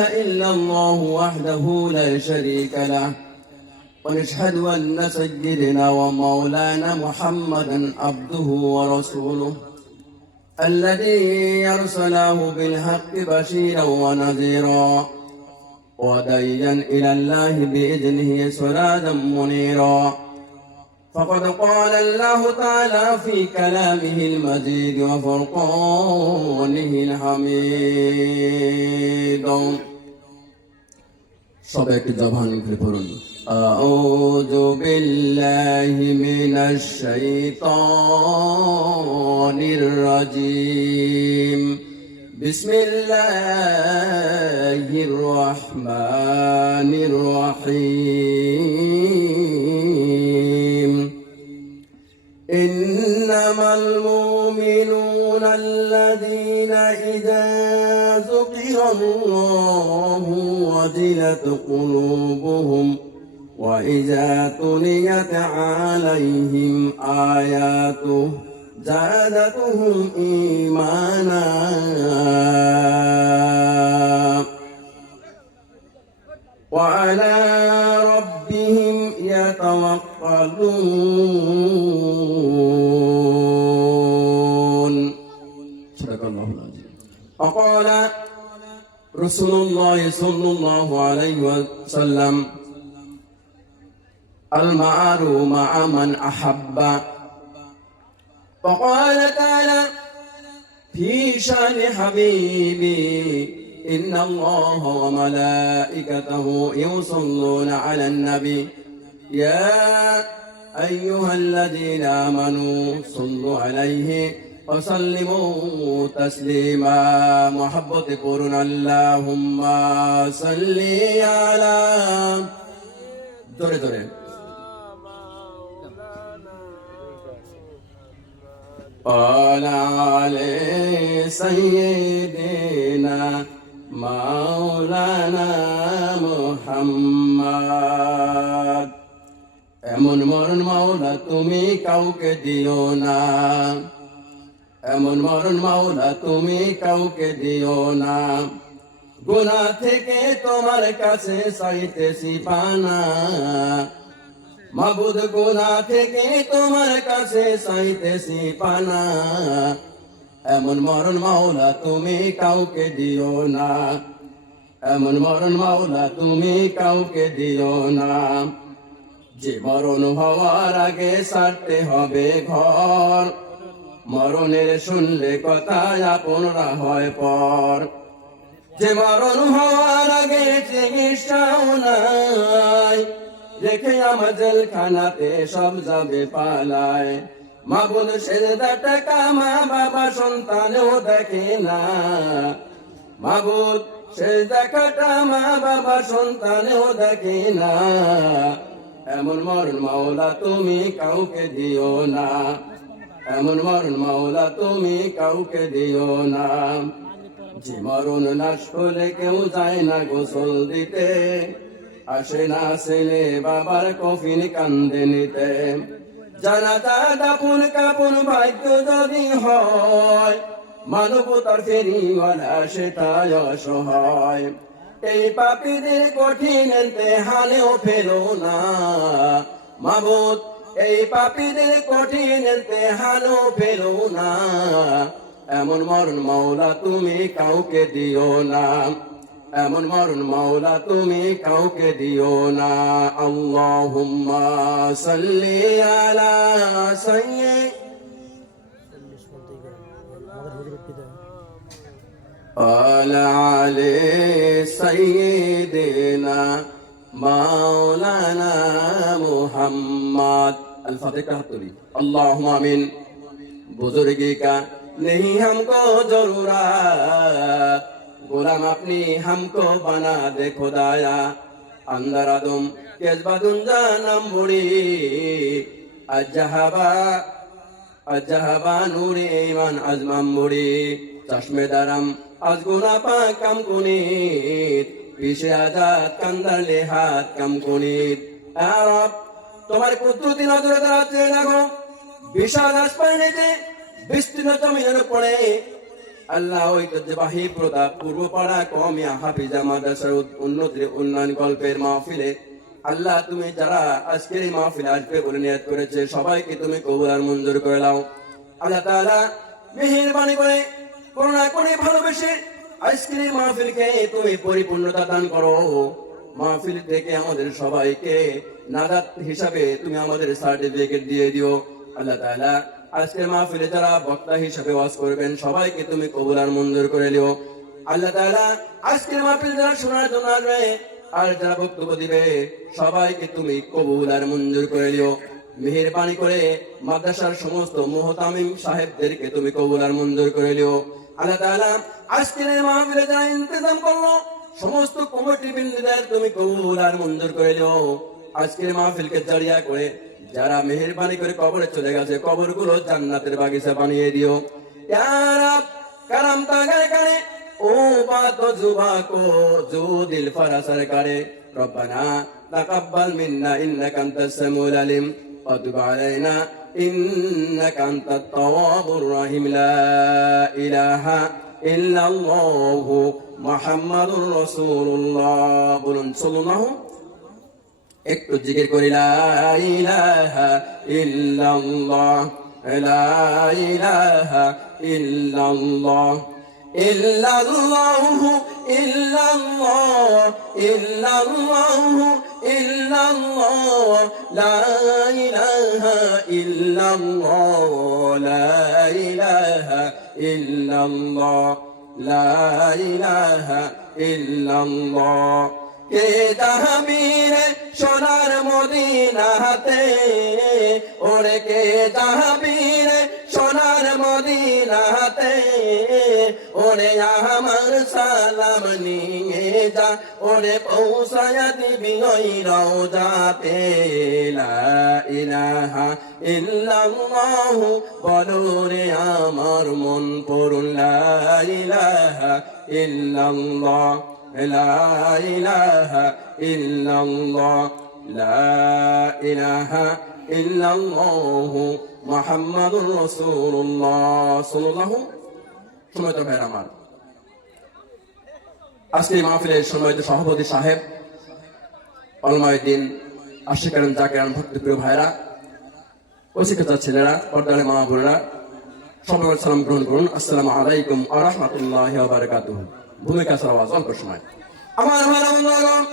إلا الله وحده لا شريك له ونشهد أن سيدنا ومولانا محمدا عبده ورسوله الذي أرسله بالحق بشيرا ونذيرا وداعيا إلى الله بإذنه سراجا منيرا فقد قال الله تعالى في كلامه المجيد وفرقانه الحميد صدق جبان كفرون أعوذ بالله من الشيطان الرجيم بسم الله الرحمن الرحيم إنما المؤمنون الذين إذا ذكر الله وجلت قلوبهم وإذا تليت عليهم آياته زادتهم إيمانا وعلى ربهم يتوكلون صدق الله العظيم. وقال رسول الله صلى الله عليه وسلم المرء مع من أحب. وقال تعالى في شان حبيبي إن الله وملائكته يصلون على النبي يا أيها الذين آمنوا صلوا عليه وسلموا تسليما محبة قرن اللهم صل على دوري قال علي سيدنا مولانا محمد এমন মরণ মাওলা তুমি কাউকে দিও না এমন মরণ মাওলা তুমি কাউকে দিও না গুনাহ থেকে তোমার কাছে চাইতেছি পানা মাবুদ গুনাহ থেকে তোমার কাছে চাইতেছি পানা এমন মরণ মাওলা তুমি কাউকে দিও না এমন মরণ মাওলা তুমি কাউকে দিও না যে মরণ হওয়ার আগে ছাড়তে হবে ঘর মরণের শুনলে কথা আপনরা হয় পর যে মরণ হওয়ার আগে চিকিৎসাও নাই রেখে আমার জেলখানাতে সব যাবে পালায় মাবুদ সেজদা টাকা মা বাবা সন্তানও দেখে না মাবুদ সেজদা কাটা মা বাবা সন্তানও দেখে না এমন মরণ মাওলা তুমি কাউকে দিও না এমন মরণ মাওলা তুমি কাউকে দিও না যে মরণ নাশ হলে কেউ যায় না গোসল দিতে আসে না ছেলে বাবার কফিন কান্দে নিতে জানাজা দাফন কাফন ভাগ্য যদি হয় মানবতার ফেরিওয়ালা সেটাই অসহায় এই পাপীদের কঠিন ইমতিহানেও ফেলো না মাবুদ এই পাপীদের কঠিন ইমতিহানও ফেলো না এমন মরণ মাওলা তুমি কাউকে দিও না এমন মরণ মাওলা তুমি কাউকে দিও না আল্লাহুম্মা সাল্লি আলা সাইয়্যিদ আলা আলি সাইয়্যিদিনা মাওলানা মুহাম্মদ अल-फातिहा अल्लाहुम्मा आमीन बुजुर्गी का नहीं हमको जरूरत गुलाम अपनी हमको बना दे खुदाया अंदर आदम केजबादुन जानम बुड़ी अजहबा नूरी ईमान अजमम बुड़ी चश्मे दरम आज गुना पाक कम कुनीत पीछे आजाद कंदर ले हाथ कम कुनीत आरब তোমার কুদরতি নজরে দাঁড়াতে দেখো বিশাল আসমানের নিচে বিস্তীর্ণ জমিনের উপরে আল্লাহ ঐতিহ্যবাহী প্রতাপ পূর্বপাড়া কমিয়া হাফিজা মাদ্রাসার উন্নতির উন্নয়ন গল্পের মাহফিলে আল্লাহ তুমি যারা আজকের এই মাহফিলে আসবে বলে নিয়ত করেছে সবাইকে তুমি কবুল আর মঞ্জুর করে নাও। আল্লাহ তাআলা মেহেরবানি করে করুণা করে ভালোবেসে আজকের এই মাহফিলকে তুমি পরিপূর্ণতা দান করো। মাহফিল থেকে আমাদের সবাইকে নাজাত হিসাবে তুমি আমাদের সার্টিফিকেট দিয়ে দিও। আল্লাহ তাআলা আজকের মাহফিলে যারা বক্তা হিসাবে ওয়াজ করবেন সবাইকে তুমি কবুল আর মঞ্জুর করে নিও। আল্লাহ তাআলা আজকের মাহফিল যারা শোনার জন্য আসবে আর যারা বক্তব্য দিবে সবাইকে তুমি কবুল আর মঞ্জুর করে নিও। মেহেরবানি করে মাদ্রাসার সমস্ত মুহতামিম সাহেবদেরকে তুমি কবুল আর মঞ্জুর করে নিও। আল্লাহ তাআলা আজকের এই মাহফিলে যারা ইন্তজাম করলো সমস্ত কমিটি বৃন্দদের তুমি কবুল আর মঞ্জুর করে নিও। আজকের মাহফিলকে জারিয়া করে যারা মেহেরবানি করে কবরে চলে গেছে কবরগুলো জান্নাতের বাগিচা বানিয়ে দিও। ইয়া রাব करम तागर करे ओ बात जुबा को जो दिल फरासर करे रब्बना तकब्बल मिन्ना इन्नका अंतस समीउल अलीम व तुब अलैना इन्नका अंतत तव्वाबुर रहीम ला इलाहा इल्लल्लाह मुहम्मदुर रासूलुल्लाह बोलुन सल्लल्लाहु একটু জিকির করি লা ইলাহা ইল্লাল্লাহ লা ইলাহা ইল্লাল্লাহ ইল্লাল্লাহু ইল্লাল্লাহ ইল্লাল্লাহু ইল্লাল্লাহ লা ইলাহা ইল্লাল্লাহ লা ইলাহা ইল্লাল্লাহ লা ইলাহা ইল্লাল্লাহ কে যাহবীরে সোনার মদিনাতে ওরে কে যাহবীরে সোনার মদিনাতে ওরে আমার সালাম নিয়ে যা ওরে পৌঁছায়া দিবি ওই রওজাতে লা ইলাহা ইল্লাল্লাহ বলো রে আমার মন পড়ুন লা ইলাহা ইল্লাল্লাহ لا إله إلا الله لا إله إلا الله محمد رسول الله صلى الله সম্মানিত ভাইরা আমার আজকে মাহফিলের সম্মানিত সভাপতি সাহেব অলমাউদ্দিন আশিকান জাকিরান ভক্তপ্রিয় ভাইরা ও শিক্ষিত ছেলেরা পর্দার মা বোনেরা সবাই সালাম গ্রহণ করুন। আসসালামু আলাইকুম ওয়া রাহমাতুল্লাহি ওয়া বারাকাতুহু। ভূমিকা আওয়াজ অল্প সময় আমার ভাইরা বন্ধুগণ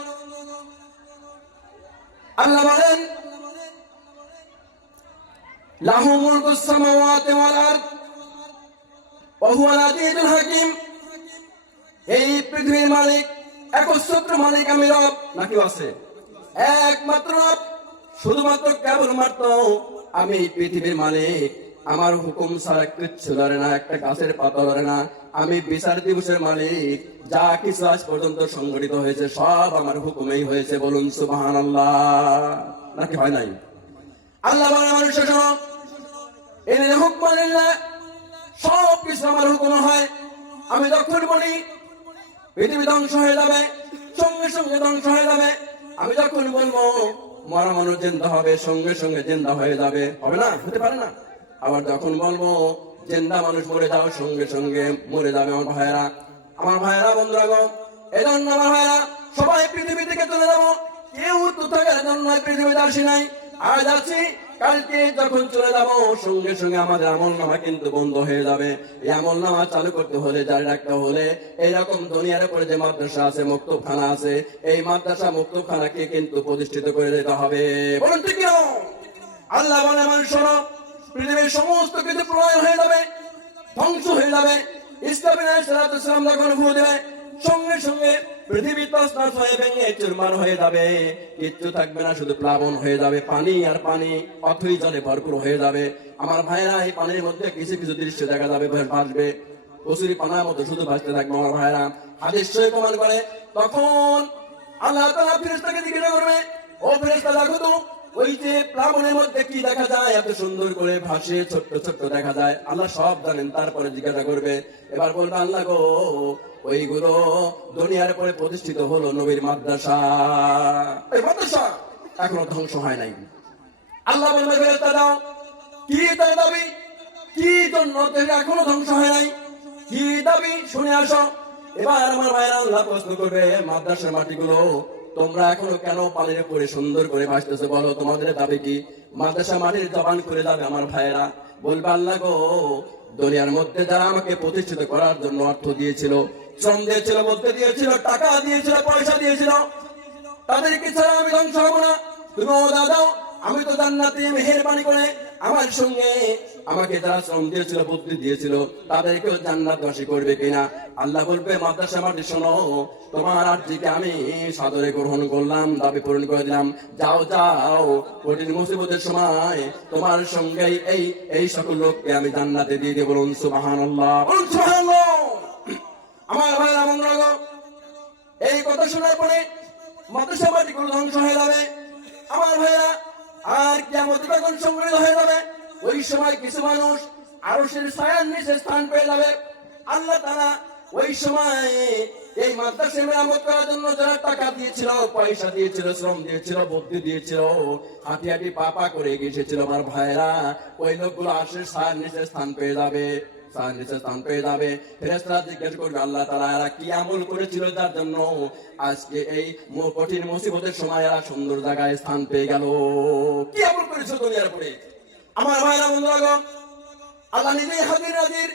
আল্লাহ বলেন লাহু মুলকুস সামাওয়াতি ওয়াল আরদ ওয়া হুয়াল আজিজুল হাকীম। এই পৃথিবীর মালিক একচ্ছত্র মালিক আমি রব নাকি আছে একমাত্র রব শুধুমাত্র কেবলমাত্র আমি পৃথিবীর মালিক। আমার হুকুম ছাড়া কিচ্ছু লড়ে না, একটা গাছের পাতা লড়ে না। আমি বিচার দিবসের মালিক, যা কিছু আজ পর্যন্ত সংগঠিত হয়েছে সব আমার হুকুমেই হয়েছে। বলুন সুবহানাল্লাহ নাকি হয় নাই? আল্লাহ বলে মানুষের শোনো এনে হুকমানিল্লাহ সব কিছু আমার হুকুম হয়। আমি যখন বলি পৃথিবী ধ্বংস হয়ে যাবে সঙ্গে সঙ্গে ধ্বংস হয়ে যাবে। আমি যখন বলবো মরা মানুষ জিন্দা হবে সঙ্গে সঙ্গে জিন্দা হয়ে যাবে। হবে না? হতে পারে না। আবার যখন বলবো জিন্দা মানুষ মরে যাওয়ার সঙ্গে সঙ্গে মরে যাবে। আমার ভাইয়েরা বন্ধুরা গো, এজন্য আমার ভাইয়েরা সবাই পৃথিবী থেকে চলে যাবো। কেউ তো থাকার জন্য পৃথিবীতে আসি নাই, আজ আছি। কালকে যখন চলে যাবো সঙ্গে সঙ্গে আমাদের আমল নামা কিন্তু বন্ধ হয়ে যাবে। এই আমল নামা চালু করতে হলে জারি রাখতে হলে এইরকম দুনিয়ার উপরে যে মাদ্রাসা আছে মুক্তখানা আছে এই মাদ্রাসা মুক্তখানাকে কিন্তু প্রতিষ্ঠিত করে দিতে হবে। বলুন ঠিক না? আল্লাহ বলে মানুষ শোনো পৃথিবীর সমস্ত কিছু প্রলয় হয়ে যাবে, ধ্বংস হয়ে যাবে। ইসলাম যখন ভুল দেবে সঙ্গে সঙ্গে পৃথিবী তছনছ হয়ে ভেঙে চুরমার হয়ে যাবে, কিচ্ছু থাকবে না, শুধু প্লাবন হয়ে যাবে। পানি আর পানি, অথই জলে ভরপুর হয়ে যাবে। আমার ভাইরা এই পানির মধ্যে কিছু কিছু দৃশ্য দেখা যাবে, ভাসবে, কচুরি পানার মতো শুধু ভাসতে থাকবে। আমার ভাইরা হাদিস শরীফ প্রমাণ করে তখন আল্লাহ তাআলা ফেরেশতাকে জিজ্ঞাসা করবে, ও ফেরেশতা দেখো তো ওই যে প্লাবনের মধ্যে কি দেখা যায়, এত সুন্দর করে ভাসে, ছোট্ট ছোট্ট দেখা যায়। আল্লাহ সব জানেন। তারপরে জিজ্ঞাসা করবে, এবার বলবে আল্লাহ গো ওইগুলো দুনিয়ার পরে প্রতিষ্ঠিত হলো নবীর মাদ্রাসা, এই মাদ্রাসা এখনো ধ্বংস হয় নাই। আল্লাহ বলবে ফেরেশতা দাও কি তার দাবি, কি জন্য এখনো ধ্বংস হয় নাই? কি দাবি শুনে আসো। এবার আমার ভাইরা আল্লাহ প্রশ্ন করবে, মাদ্রাসার মাটিগুলো তোমরা এখনো কেন পানির উপরে সুন্দর করে ভাসতেছো, বলো তোমাদের দাবি কি? মাদ্রাসা মাটির জবান করে যাবে আমার ভাইরা, বলবে আল্লাহ গো, দুনিয়ার মধ্যে যারা আমাকে প্রতিষ্ঠিত করার জন্য অর্থ দিয়েছিল, শ্রম দিয়েছিল, বুদ্ধি দিয়েছিল, টাকা দিয়েছিল, পয়সা দিয়েছিল, তাদেরকে ছাড়া আমি ধ্বংস হবো না। তুমি ওদা দাও, আমি তো জান্নাতে মেহেরবানি করে আমার সঙ্গে আমাকে যারা শ্রম দিয়েছিল, বুদ্ধি দিয়েছিল, তাদেরকেও জান্নাতবাসী করবে কিনা? আল্লাহ বলবে, মাদ্রাসা মাটি শোনো, তোমার আর্জিকে আমি সাদরে গ্রহণ করলাম, দাবি পূরণ করে দিলাম, যাও যাও, কঠিন মুসিবতের সময় তোমার সঙ্গে এই সকল লোককে আমি জান্নাতে দিয়ে দেব। বলুন সুবহানাল্লাহ, বলুন সুবহানাল্লাহ। আমার ভাইরা বন্ধুরা, এই কথা শোনার পরে মাদ্রাসা মাটিগুলো ধ্বংস হয়ে যাবে আমার ভাইরা, আর কিয়ামত যখন সংগঠিত হয়ে যাবে, ওই সময় কিছু মানুষ আরশের ছায়ার নিচে স্থান পেয়ে যাবে। আল্লাহ তাআলা ওই সময় এই মাদ্রাসা মেরামত করার জন্য যারা টাকা দিয়েছিল, পয়সা দিয়েছিল, শ্রম দিয়েছিল, বুদ্ধি দিয়েছিল, হাঁটি হাঁটি পা করে গিয়েছিল আমার ভাইরা, ওই লোকগুলো আরশের ছায়ার নিচে স্থান পেয়ে যাবে, স্থান পেয়ে যাবে। ফেরেশতারা জিজ্ঞেস করবে, আল্লাহ তাআলা এরা কি আমল করেছিল যার জন্য আজকে এই কঠিন মুসিবতের সময় এরা সুন্দর জায়গায় স্থান পেয়ে গেল? কি আমল করেছো দুনিয়ার পরে? আমার ভাইরা বন্ধুরা, আল্লাহ নিজেই হাজির নাজির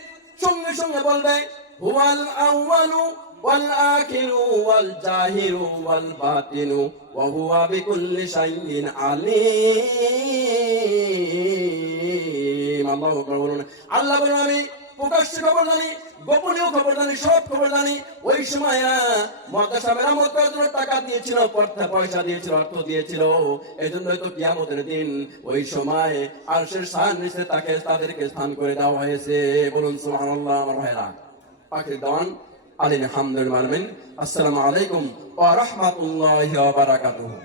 সঙ্গে সঙ্গে বলবে, হুয়াল আউয়ালু ওয়াল আখিরু ওয়াল জাহিরু ওয়াল বাতিনু ওয়া হুয়া বিকুল্লি শাইইন আলিম। আল্লাহু আকবার বলুন। আল্লাহ বলেন, আমি প্রকাশ্য খবর জানি, গোপনীয় খবর জানি, সব খবর জানি। ওই সময় মাদ্রাসা মেরামত করার জন্য টাকা দিয়েছিল, পয়সা দিয়েছিল, অর্থ দিয়েছিল, এই জন্যই তো কিয়ামতের দিন ওই সময় আরশের ছায়ার নিচে তাদেরকে স্থান করে দেওয়া হয়েছে। বলুন সুবহানাল্লাহ। আমার ভাইরা, পাখির দাওয়ান আলিন হামদুল মালমিন। আসসালামু আলাইকুম ওয়া রাহমাতুল্লাহি ওয়া বারাকাতুহু।